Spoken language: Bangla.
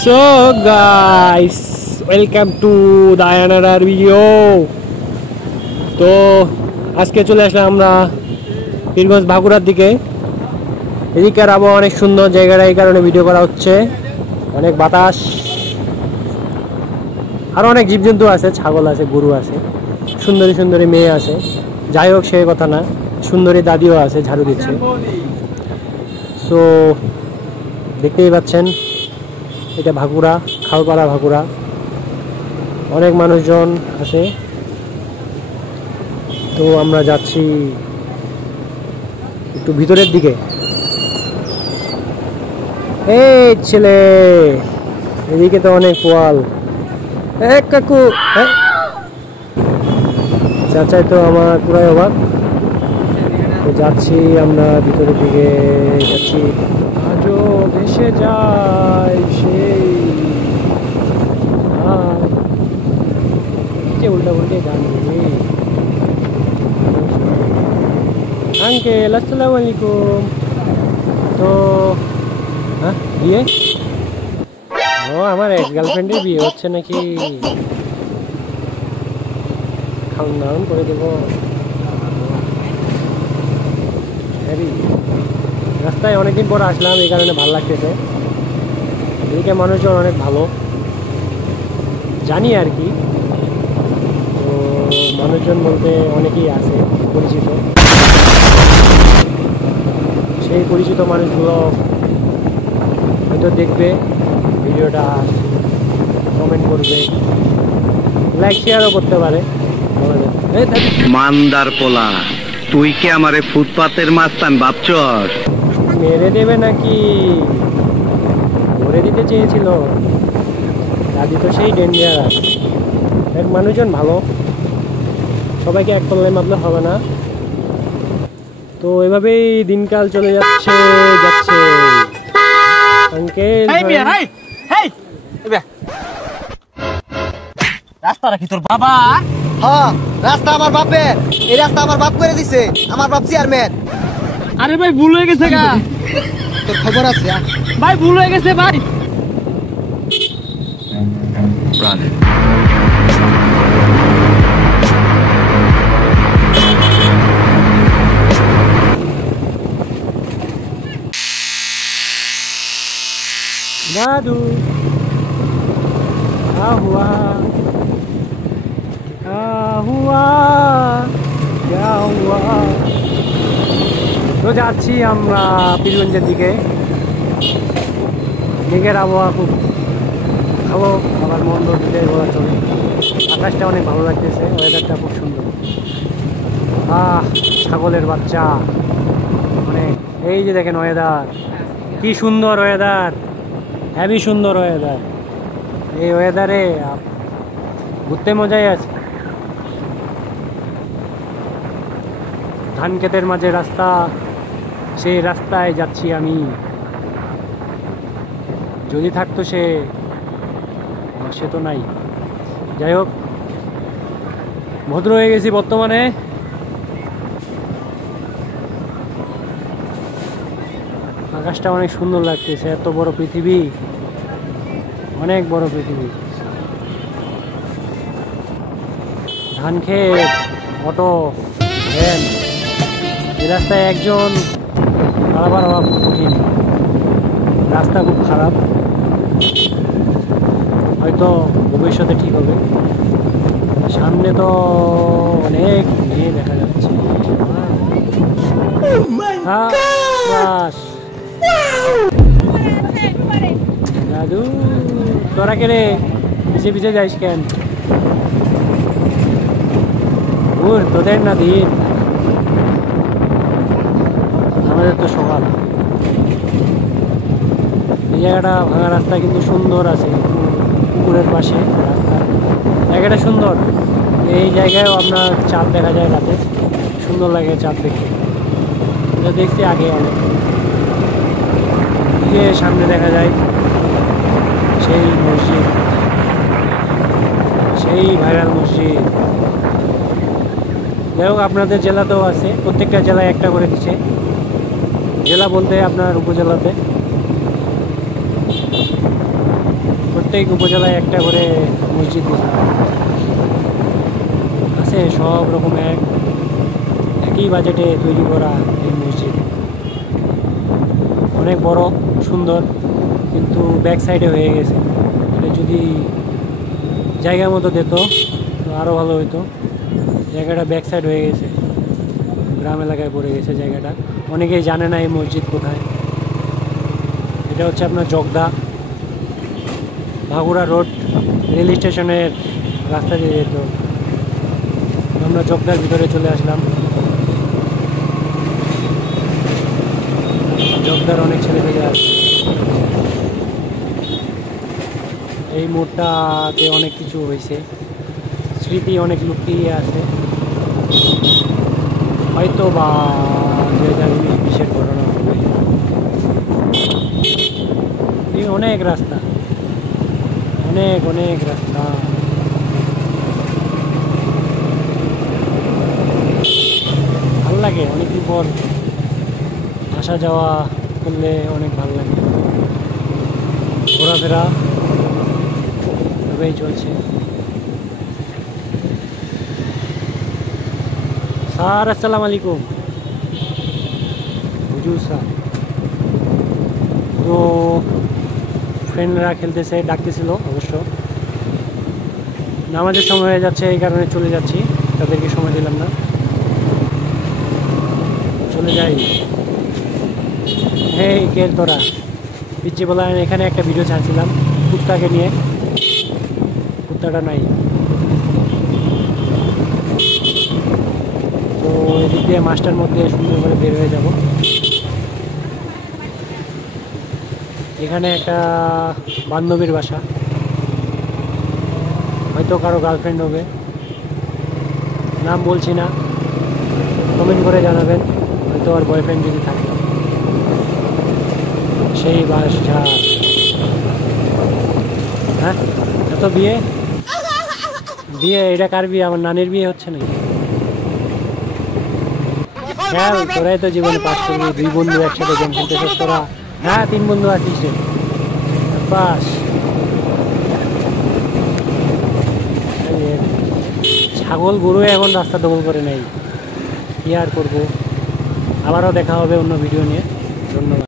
So guys, welcome to the another video. তো আজকে চলে আসলাম আমরা পীরগঞ্জ ভাগুড়ার দিকে। এদিকের আবহাওয়া অনেক সুন্দর, জায়গাটা এই কারণে ভিডিও করা হচ্ছে। অনেক বাতাস, আর অনেক জীবজন্তু আছে, ছাগল আছে, গরু আছে, সুন্দরী সুন্দরী মেয়ে আছে। যাই হোক, সে কথা না, সুন্দরী দাদিও আছে, ঝাড়ু দিচ্ছে। সো দেখতেই পাচ্ছেন, এটা ভাগুড়া, খালপাড়া ভাগুড়া। অনেক মানুষজন আছে। তো আমরা যাচ্ছি একটু ভিতরের দিকে। এই ছেলে, এদিকে তো অনেক পোয়াল। কাকু, চাচাই তো আমার পুরাই অবাক। যাচ্ছি আমরা ভিতরের দিকে, যাচ্ছি। আজও ভেসে যায় সেই উল্টা উল্টে গান। আঙ্কেল আসসালামু আলাইকুম। তো হ্যাঁ, বিয়ে? ও, আমার এক্স গার্লফ্রেন্ডের বিয়ে হচ্ছে নাকি? খাওয়ান দাওয়ান করে দেবো। রাস্তায় অনেকদিন পর আসলাম, এই কারণে ভালো লাগতেছে। এদিকে মানুষজন অনেক ভালো, জানি আর কি। তো মানুষজন বলতে অনেকেই আছে পরিচিত। সেই পরিচিত মানুষগুলো হয়তো দেখবে ভিডিওটা, কমেন্ট করবে, লাইক শেয়ারও করতে পারে। মান্দার পোলা, তুই কি আমারে ফুটপাতের মাস্তান ভাবছস? মেরে দেবে নাকি? ধরে দিতে চেয়েছিল। দাদি তো সেই ডেঞ্জারাস। এক মানুষজন ভালো, সবাইকে এক পাল্লায় মাপলে হবে না। তো এভাবেই দিনকাল চলে যাচ্ছে। আঙ্কেল, রাস্তাটা কি তোর বাবা? হ্যাঁ, রাস্তা আমার বাপের। এই রাস্তা আমার বাপ করে দিছে, আমার বাপ চেয়ারম্যান। আরে ভাই, ভুল হয়ে গেছে গা। তোর খবর আছে ভাই? ভুল হয়ে গেছে ভাই। দাদু, হুয়া क्या हुआ? তো যাচ্ছি আমরা পীরগঞ্জের দিকে। দিকের আবহাওয়া খুব ভালো, আবার মন্দ দিকে বলা চলে। আকাশটা অনেক ভালো লাগতেছে, ওয়েদারটা খুব সুন্দর। ছাগলের বাচ্চা অনেক। এই যে দেখেন ওয়েদার, কি সুন্দর ওয়েদার, হেভি সুন্দর ওয়েদার। এই ওয়েদারে ঘুরতে মজাই আছে। ধান ক্ষেতের মাঝে রাস্তা, সেই রাস্তায় যাচ্ছি আমি। যদি থাকতো সে তো নাই। যাই হোক, ভদ্র হয়ে গেছি বর্তমানে। আকাশটা অনেক সুন্দর লাগতেছে, এত বড় পৃথিবী, অনেক বড় পৃথিবী। ধান ক্ষেত, অটো, ভ্যান, এই রাস্তায় একজন পারাবার হওয়া খুব কঠিন। রাস্তা খুব খারাপ, হয়তো ভবিষ্যতে ঠিক হবে। সামনে তো অনেক মেয়ে দেখা যাচ্ছে। দাদু, তোরা কে রে? পিছিয়ে পিছিয়ে যাইস কেন? তোদের না দিন, আমাদের তো সকাল। এই জায়গাটা ভাঙা রাস্তা কিন্তু সুন্দর আছে, পুকুরের পাশে রাস্তা। জায়গাটা সুন্দর। এই জায়গায়ও আপনার চাঁদ দেখা যায় রাতে, সুন্দর লাগে চাঁদ দেখতে। এটা দেখছি আগে অনেক। সামনে দেখা যায় সেই মসজিদ, সেই ভাইরাল মসজিদ। যাই হোক, আপনাদের জেলাতেও আছে, প্রত্যেকটা জেলায় একটা করে দিচ্ছে। জেলা বলতে আপনার উপজেলাতে প্রত্যেক উপজেলায় একটা করে মসজিদ আছে, সব রকম একই বাজেটে তৈরি করা এই মসজিদ। অনেক বড়, সুন্দর, কিন্তু ব্যাক সাইডে হয়ে গেছে। এটা যদি জায়গা মতো দিত তো আরও ভালো হতো। জায়গাটা ব্যাক সাইড হয়ে গেছে, গ্রাম এলাকায় পড়ে গেছে জায়গাটা। অনেকেই জানে না এই মসজিদ কোথায়। এটা হচ্ছে আপনার জগদা ভাগুড়া রোড, রেল স্টেশনের রাস্তা দিয়ে যেত। আমরা জগদার ভিতরে চলে আসলাম। জগদার অনেক ছেলে পেলে আছে। এই মোড়টাতে অনেক কিছু হয়েছে, স্মৃতি অনেক লুকিয়ে আছে। হয়তো বা 2019-20 ঘটনা হবে। এই অনেক রাস্তা, অনেক অনেক রাস্তা। ভাল লাগে, অনেকদিন পর আসা যাওয়া করলে অনেক ভালো লাগে। ঘোরাফেরা এভাবেই চলছে। স্যার আসসালামু আলাইকুম। হুজুর স্যার। তো ফ্রেন্ডরা খেলতেছে, ডাকতেছিল অবশ্য। নামাজের সময় হয়ে যাচ্ছে, এই কারণে চলে যাচ্ছি, তাদেরকে সময় দিলাম না। চলে যাই। হেই কে তোরা? পিচ্ছি বলা। এখানে একটা ভিডিও ছাড়ছিলাম কুত্তাকে নিয়ে, কুত্তাটা নাই। তো এদিক দিয়ে মাছটার মধ্যে সুন্দর করে বের হয়ে যাব। এখানে একটা বান্ধবীর বাসা, হয়তো কারো গার্লফ্রেন্ড হবে, নাম বলছি না, কমেন্ট করে জানাবেন। হয়তো আর বয়ফ্রেন্ড যদি থাকে। সেই বাসা। হ্যাঁ, এত বিয়ে বিয়ে, এটা কার বিয়ে? আমার নানির বিয়ে হচ্ছে নাকি? হ্যাঁ, তোরাই তো জীবনে পাস করবি। 2 বন্ধু একসাথে গেম খেলতেছিস তোরা। হ্যাঁ, 3 বন্ধু আছিস রে, বাস। ছাগল গরু এখন রাস্তা দখল করে নেই, কি আর করবো। আবারও দেখা হবে অন্য ভিডিও নিয়ে। ধন্যবাদ।